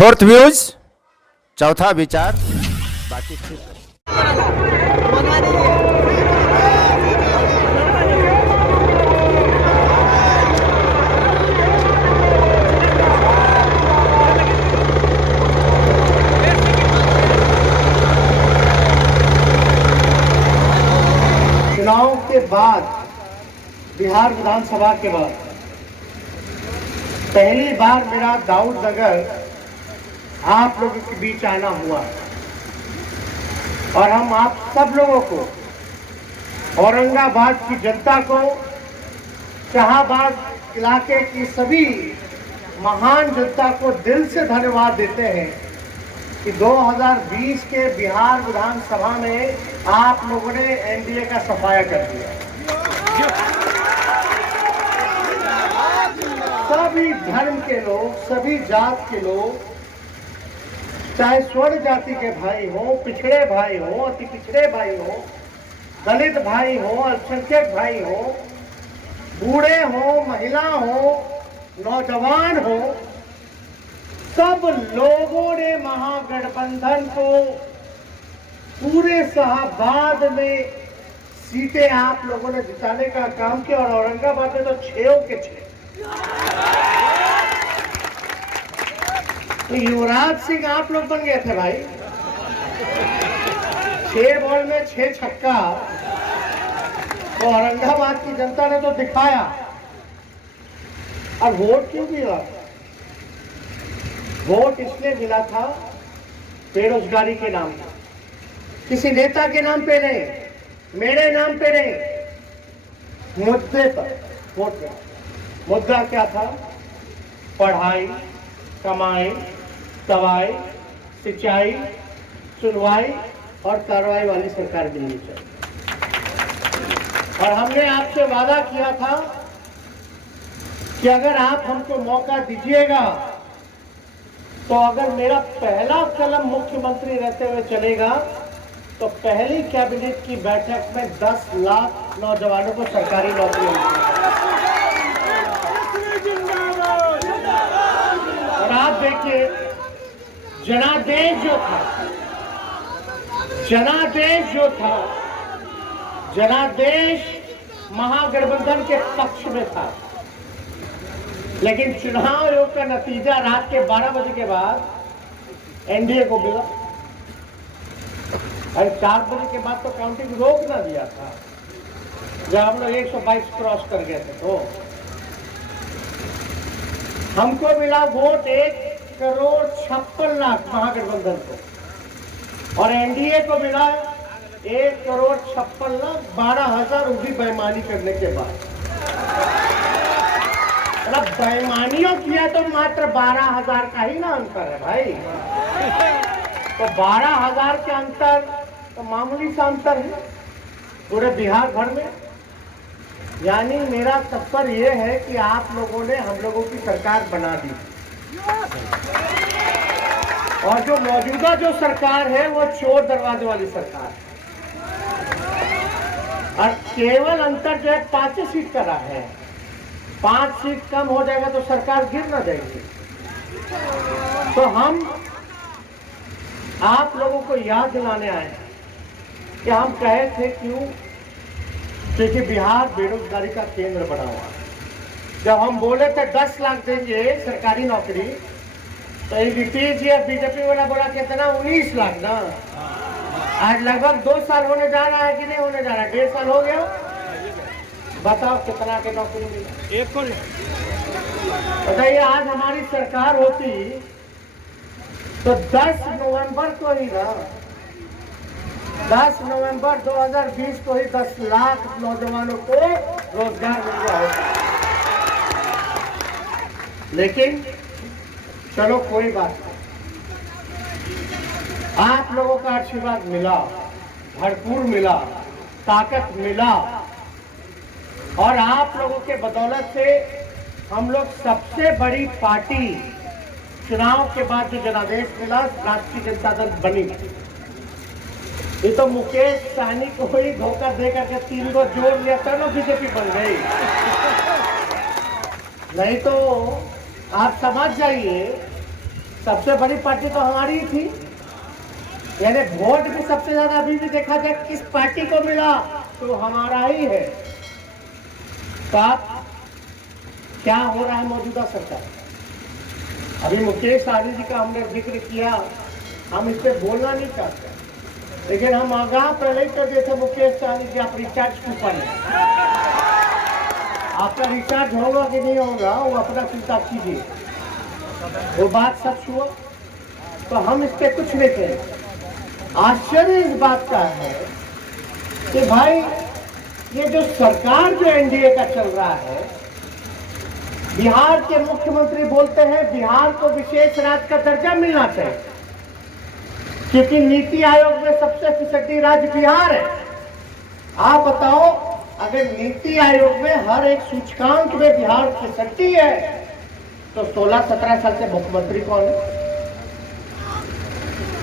Fourth views, चौथा विचार, बाकी ठीक है। चुनाव के बाद, बिहार विधानसभा के बाद पहली बार मेरा दाऊदनगर आप लोगों के बीच आना हुआ और हम आप सब लोगों को, औरंगाबाद की जनता को, शाहबाद इलाके की सभी महान जनता को दिल से धन्यवाद देते हैं कि 2020 के बिहार विधानसभा में आप लोगों ने एनडीए का सफाया कर दिया। सभी धर्म के लोग, सभी जात के लोग, चाहे स्वर्ण जाति के भाई हो, पिछड़े भाई हो, अति पिछड़े भाई हो, दलित भाई हो, अल्पसंख्यक भाई हो, बूढ़े हो, महिला हो, नौजवान हो, सब लोगों ने महागठबंधन को पूरे शाहबाद में सीटें आप लोगों ने जिताने का काम किया और औरंगाबाद में तो 6 के 6। तो युवराज सिंह आप लोग बन गए थे भाई। 6 बॉल में 6 छक्का तो औरंगाबाद की जनता ने तो दिखाया। और वोट क्यों मिला? वोट इसलिए मिला था बेरोजगारी के नाम पर, किसी नेता के नाम पे नहीं, मेरे नाम पे नहीं, मुद्दे पर वोट मिला। मुद्दा क्या था? पढ़ाई, कमाई, दवाई, सिंचाई, सुनवाई और कार्रवाई वाली सरकार मिलनी चाहिए। और हमने आपसे वादा किया था कि अगर आप हमको मौका दीजिएगा तो अगर मेरा पहला कदम मुख्यमंत्री रहते हुए चलेगा तो पहली कैबिनेट की बैठक में 10 लाख नौजवानों को सरकारी नौकरी मिलेगी। और आप देखिए, जनादेश जनादेश महागठबंधन के पक्ष में था, लेकिन चुनाव आयोग का नतीजा रात के 12 बजे के बाद एनडीए को मिला। अरे 4 बजे के बाद तो काउंटिंग रोक ना दिया था जब हम लोग 122 क्रॉस कर गए थे। तो हमको मिला वोट 1,56,00,000 महागठबंधन को, और एनडीए को मिला 1,56,00,000 12,000, वो भी बेईमानी करने के बाद। मतलब बेईमानियों किया तो मात्र 12,000 का ही ना अंतर है भाई। तो 12,000 के अंतर तो मामूली सा अंतर है पूरे बिहार भर में। यानी मेरा तात्पर्य ये है कि आप लोगों ने हम लोगों की सरकार बना दी, और जो मौजूदा जो सरकार है वो चोर दरवाजे वाली सरकार है। और केवल अंतर जो है 5 सीट का रहा है। 5 सीट कम हो जाएगा तो सरकार गिर ना जाएगी। तो हम आप लोगों को याद दिलाने आए हैं कि हम कहे थे क्यों, क्योंकि बिहार बेरोजगारी का केंद्र बना हुआ है। जब हम बोले थे 10 लाख देंगे सरकारी नौकरी, तो नीतीश जी बीजेपी वाला बोला कितना, 19 लाख ना। आज लगभग 2 साल होने जा रहा है कि नहीं होने जा रहा है? 1.5 साल हो गया। बताओ कितना के नौकरी मिली? बताइए, आज हमारी सरकार होती तो 10 नवंबर को ही ना, 10 नवंबर 2020 को ही 10 लाख नौजवानों को रोजगार मिल गया होता। लेकिन चलो कोई बात नहीं, आप लोगों का आशीर्वाद मिला, भरपूर मिला, ताकत मिला, और आप लोगों के बदौलत से हम लोग सबसे बड़ी पार्टी चुनाव के बाद जो जनादेश मिला, राष्ट्रीय जनता दल बनी। ये तो मुकेश सहनी को ही धोखा दे करके 3 को जोड़ लिया था ना, बीजेपी बन गई। नहीं तो आप समझ जाइए सबसे बड़ी पार्टी तो हमारी ही थी, यानी वोट भी सबसे ज्यादा अभी भी देखा जाए किस पार्टी को मिला तो हमारा ही है। तो आप क्या हो रहा है मौजूदा सरकार? अभी मुकेश सहनी जी का हमने जिक्र किया, हम इस पे बोलना नहीं चाहते, लेकिन हम आगाह पहले ही कर दिए थे मुकेश सहनी जी आप रिचार्ज कूपन है, आपका रिचार्ज होगा कि नहीं होगा वो अपना चिंता कीजिए। वो बात सच हुआ तो हम इस पे कुछ नहीं कहेंगे। आश्चर्य इस बात का है कि भाई ये जो सरकार जो एनडीए का चल रहा है, बिहार के मुख्यमंत्री बोलते हैं बिहार को विशेष राज्य का दर्जा मिलना चाहिए, क्योंकि नीति आयोग में सबसे पिछड़ी राज्य बिहार है। आप बताओ, अगर नीति आयोग में हर एक सूचकांक में बिहार पिछड़ी है तो 16-17 साल से मुख्यमंत्री कौन है?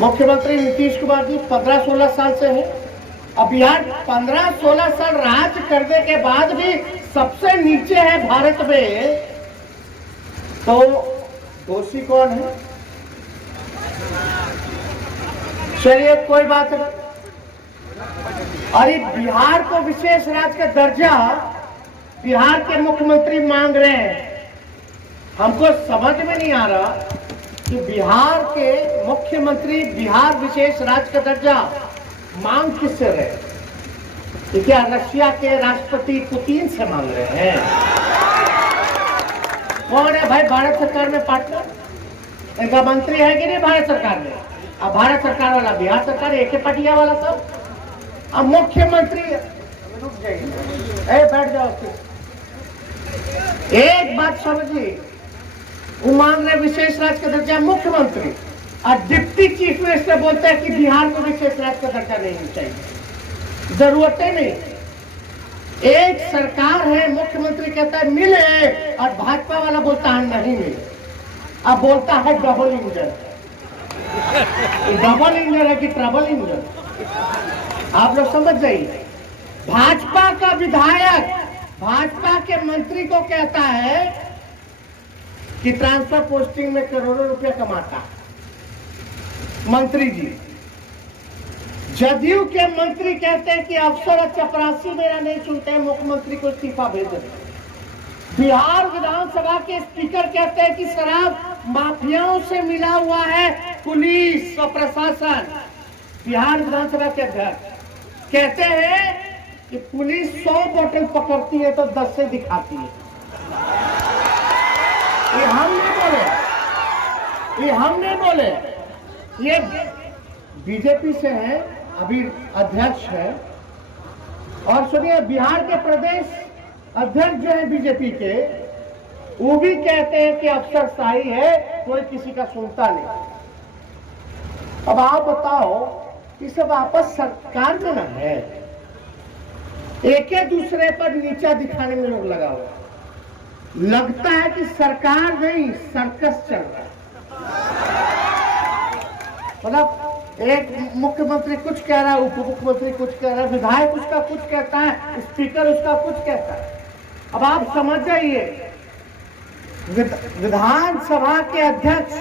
मुख्यमंत्री नीतीश कुमार जी 15-16 साल से है। अब बिहार 15-16 साल राज करने के बाद भी सबसे नीचे है भारत में, तो दोषी कौन है? चलिए कोई बात नहीं। अरे बिहार को विशेष राज्य का दर्जा बिहार के मुख्यमंत्री मांग रहे हैं। हमको समझ में नहीं आ रहा कि बिहार के मुख्यमंत्री बिहार विशेष राज्य का दर्जा मांग किससे रहे? तो क्या रशिया के राष्ट्रपति पुतिन से मांग रहे हैं? कौन है भाई भारत सरकार में पार्टनर? इनका मंत्री है कि नहीं भारत सरकार में? अब भारत सरकार वाला बिहार सरकार एक ही पटिया वाला सब। अब मुख्यमंत्री रुक जाइए, बैठ जाओ। एक बात समझिए, वो मांग रहे विशेष राज्य का दर्जा मुख्यमंत्री, और डिप्टी चीफ मिनिस्टर बोलता है कि बिहार को विशेष राज्य का दर्जा नहीं चाहिए। जरूरत ही नहीं। एक सरकार है, मुख्यमंत्री कहता है मिले और भाजपा वाला बोलता है नहीं मिले। अब बोलता है डबल इंजन। डबल इंजन है कि ट्रबल इंजन? आप लोग समझ जाइए। भाजपा का विधायक भाजपा के मंत्री को कहता है कि ट्रांसफर पोस्टिंग में करोड़ों रुपया कमाता मंत्री जी। जदयू के मंत्री कहते हैं कि अफसर और चपरासी मेरा नहीं सुनते हैं, मुख्यमंत्री को इस्तीफा भेज दें। बिहार विधानसभा के स्पीकर कहते हैं कि शराब माफियाओं से मिला हुआ है पुलिस और प्रशासन। बिहार विधानसभा के अध्यक्ष कहते हैं कि पुलिस 100 बोतल पकड़ती है तो 10 से दिखाती है। ये हम नहीं बोले, ये हम नहीं बोले, ये बीजेपी से है, अभी अध्यक्ष है। और सुनिए, बिहार के प्रदेश अध्यक्ष जो है बीजेपी के, वो भी कहते हैं कि अफसरशाही है, कोई किसी का सुनता नहीं। अब आप बताओ, ये सब आपस सरकार में ना है, एक दूसरे पर नीचा दिखाने में लोग लगा हुआ। लगता है कि सरकार नहीं सर्कस चल रहा है। मतलब एक मुख्यमंत्री कुछ कह रहा है, उप मुख्यमंत्री कुछ कह रहा है, विधायक उसका कुछ कहता है, स्पीकर उसका कुछ कहता है। अब आप समझ जाइए, विधानसभा के अध्यक्ष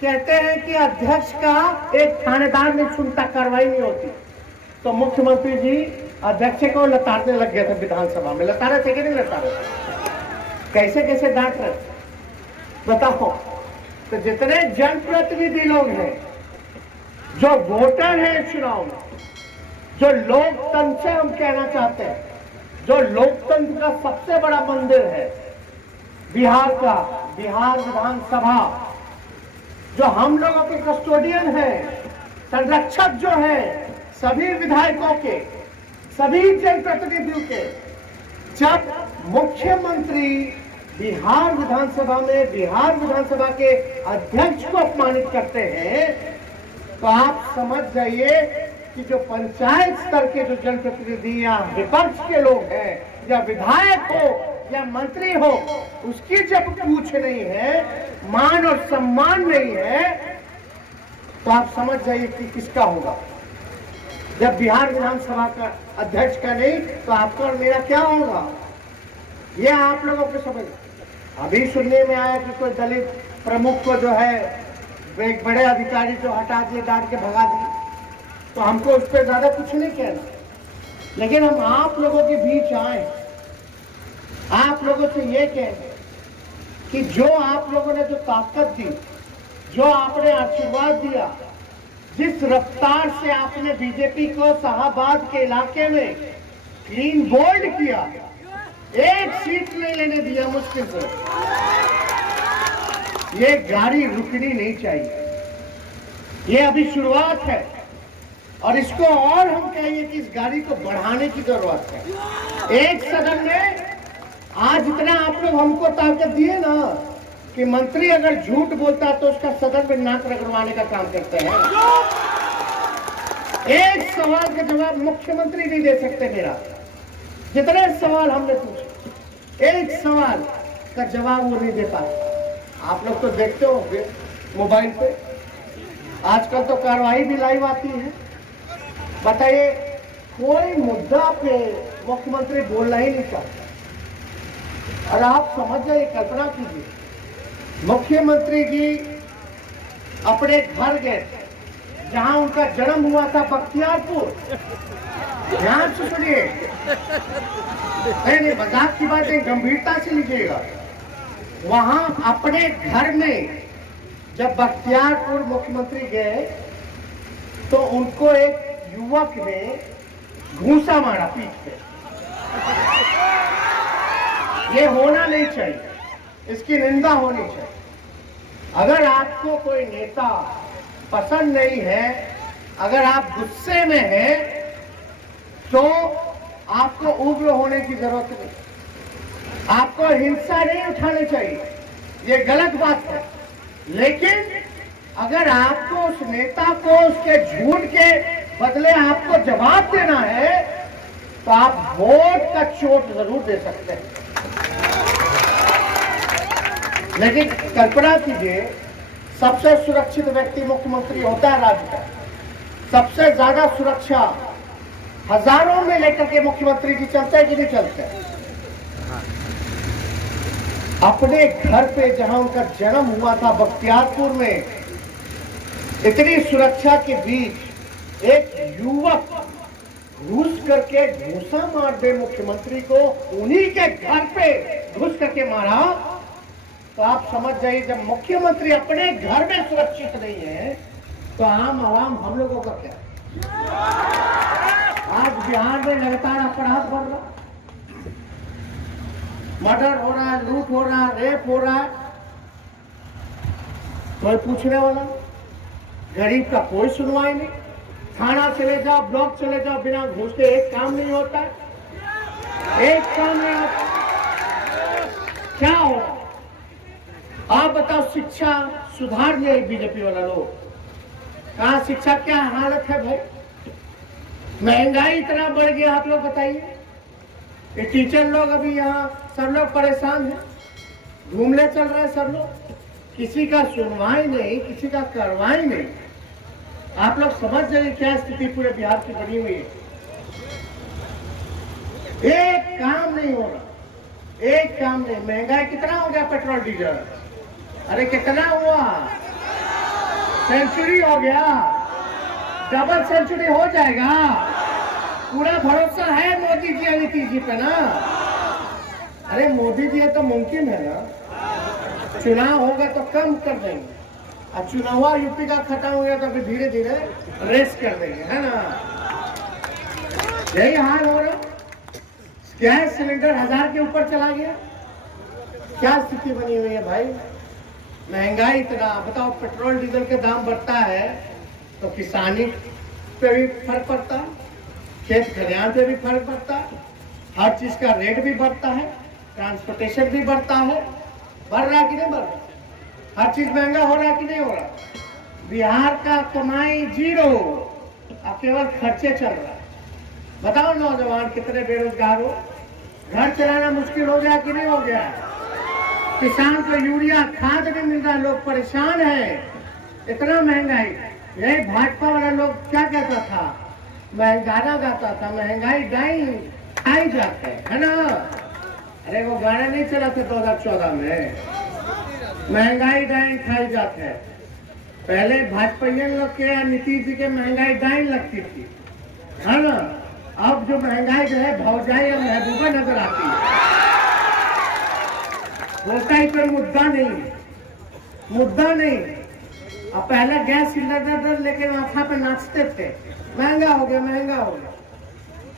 कहते हैं कि अध्यक्ष का एक थानेदार नहीं सुनता, कार्रवाई नहीं होती। तो मुख्यमंत्री जी अध्यक्ष को लताड़ने लग गए थे विधानसभा में। लता रहे थे कि नहीं लता रहे? कैसे कैसे डांट रहे बताओ। तो जितने जनप्रतिनिधि लोग हैं, जो वोटर हैं चुनाव में, जो लोकतंत्र से हम कहना चाहते हैं, जो लोकतंत्र का सबसे बड़ा मंदिर है बिहार का, बिहार विधानसभा, जो हम लोगों के कस्टोडियन है, संरक्षक जो है सभी विधायकों के, सभी जनप्रतिनिधियों के, जब मुख्यमंत्री बिहार विधानसभा में बिहार विधानसभा के अध्यक्ष को अपमानित करते हैं, तो आप समझ जाइए कि जो पंचायत स्तर के जो जनप्रतिनिधि या विपक्ष के लोग हैं, या विधायक हो या मंत्री हो, उसकी जब पूछ नहीं है, मान और सम्मान नहीं है, तो आप समझ जाइए कि किसका होगा। जब बिहार विधानसभा का अध्यक्ष का नहीं, तो आपका और मेरा क्या होगा, ये आप लोगों को समझ। अभी सुनने में आया कि कोई दलित प्रमुख को जो है वो एक बड़े अधिकारी जो हटा दिए, डांट के भगा दिए, तो हमको उस पर ज्यादा कुछ नहीं कहना, लेकिन हम आप लोगों के बीच आए, आप लोगों से ये कहेंगे कि जो आप लोगों ने जो ताकत दी, जो आपने आशीर्वाद दिया, जिस रफ्तार से आपने बीजेपी को शाहबाद के इलाके में क्लीन बोल्ड किया, एक सीट नहीं लेने दिया मुश्किल से, ये गाड़ी रुकनी नहीं चाहिए। ये अभी शुरुआत है और इसको और हम कहेंगे कि इस गाड़ी को बढ़ाने की जरूरत है। एक सदन में आज इतना आप लोग हमको ताकत दिए ना कि मंत्री अगर झूठ बोलता है तो उसका सदन में नाक रगड़वाने का काम करते हैं। एक सवाल का जवाब मुख्यमंत्री नहीं दे सकते मेरा, जितने सवाल हमने पूछे एक सवाल का जवाब वो नहीं दे पाए। आप लोग तो देखते होंगे मोबाइल पे, आजकल तो कार्रवाई भी लाइव आती है। बताइए, कोई मुद्दा पे मुख्यमंत्री बोलना ही नहीं चाहता। और आप समझ जाइए, कल्पना कीजिए, मुख्यमंत्री जी अपने घर गए जहां उनका जन्म हुआ था, बख्तियारपुर। ध्यान से सुनिए, नहीं मजाक की बात है, गंभीरता से लीजिएगा। वहां अपने घर में जब बख्तियारपुर मुख्यमंत्री गए तो उनको एक युवक ने घूंसा मारा पीठ पे। ये होना नहीं चाहिए, इसकी निंदा होनी चाहिए। अगर आपको कोई नेता पसंद नहीं है, अगर आप गुस्से में हैं, तो आपको उग्र होने की जरूरत नहीं, आपको हिंसा नहीं उठानी चाहिए, ये गलत बात है। लेकिन अगर आपको उस नेता को उसके झूठ के बदले आपको जवाब देना है तो आप वोट का चोट जरूर दे सकते हैं। लेकिन कल्पना कीजिए, सबसे सुरक्षित व्यक्ति मुख्यमंत्री होता है राज्य का। सबसे ज्यादा सुरक्षा हजारों में लेकर के मुख्यमंत्री जी चलते हैं कि नहीं चलते? अपने घर पे जहां उनका जन्म हुआ था बख्तियारपुर में, इतनी सुरक्षा के बीच एक युवक घुस करके घूंसा मार दे मुख्यमंत्री को, उन्हीं के घर पे घुस करके मारा, तो आप समझ जाइए, जब मुख्यमंत्री अपने घर में सुरक्षित नहीं है तो आम आवाम हम लोगों का क्या? आज बिहार में लगातार अपराध बढ़ रहा, मर्डर हो रहा है, लूट हो रहा है, रेप हो रहा है, कोई पूछने वाला, गरीब का कोई सुनवाई नहीं। थाना चले जाओ, ब्लॉक चले जाओ, बिना घूस के एक काम नहीं होता है, एक काम नहीं होता। क्या हो? आप बताओ, शिक्षा सुधार नहीं बीजेपी वाला लोग, कहा शिक्षा क्या हालत है भाई? महंगाई इतना बढ़ गया, आप लोग बताइए। ये टीचर लोग अभी यहाँ सब लोग परेशान हैं, घूमने चल रहे हैं सब लोग, किसी का सुनवाई नहीं, किसी का कार्रवाई नहीं। आप लोग समझ जाइए क्या स्थिति पूरे बिहार की बनी हुई है। एक काम नहीं हो रहा, एक काम नहीं। महंगाई कितना हो गया पेट्रोल डीजल? अरे कितना हुआ? सेंचुरी हो गया, डबल सेंचुरी हो जाएगा। पूरा भरोसा है मोदी जी और नीतीश जी पे ना। अरे मोदी जी है तो मुमकिन है ना, चुनाव होगा तो कम कर देंगे, और चुनाव यूपी का खत्म हो गया तो फिर धीरे धीरे रेस कर देंगे, है ना? यही हाल हो रहा। गैस सिलेंडर 1000 के ऊपर चला गया, क्या स्थिति बनी हुई है भाई? महंगाई इतना, बताओ, पेट्रोल डीजल के दाम बढ़ता है तो किसानी पे भी फर्क पड़ता है, खेत खलिहान पे भी फर्क पड़ता है, हर चीज का रेट भी बढ़ता है, ट्रांसपोर्टेशन भी बढ़ता है। बढ़ रहा कि नहीं बढ़ रहा? हर चीज महंगा हो रहा कि नहीं हो रहा? बिहार का कमाई जीरो, अब केवल खर्चे चल रहा है। बताओ नौजवान कितने बेरोजगार हो, घर चलाना मुश्किल हो गया कि नहीं हो गया? किसान को यूरिया खाद नहीं मिल रहा, लोग परेशान हैं, इतना महंगाई। यही भाजपा वाला लोग क्या कहता था, गाना गाता था, महंगाई डाई खाई जाते, है ना? अरे वो गाना नहीं चला था 2014 में, महंगाई डाई खाई जाते हैं। पहले भाजपाइयन लोग के या नीतीश जी के महंगाई डाइन लगती थी, है ना। अब जो महंगाई जो है भौजाई और महबूबा नजर आती है। बोलता कोई मुद्दा नहीं। अब पहले गैस सिलेंडर लेके माथा पे नाचते थे, महंगा हो गया।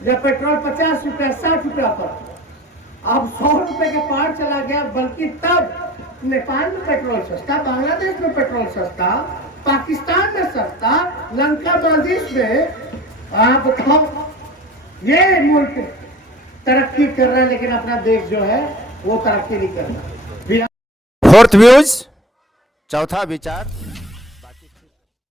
जब पेट्रोल 50 रुपया 60 रुपया पर, अब 100 रुपए के पार चला गया। बल्कि तब नेपाल में पेट्रोल सस्ता, बांग्लादेश में पेट्रोल सस्ता, पाकिस्तान में सस्ता, लंका बांग्लादेश में। आप बताओ, ये मुल्क तरक्की कर रहा है लेकिन अपना देश जो है वो तरक्की नहीं कर रहा। फोर्थ व्यूज, चौथा विचार।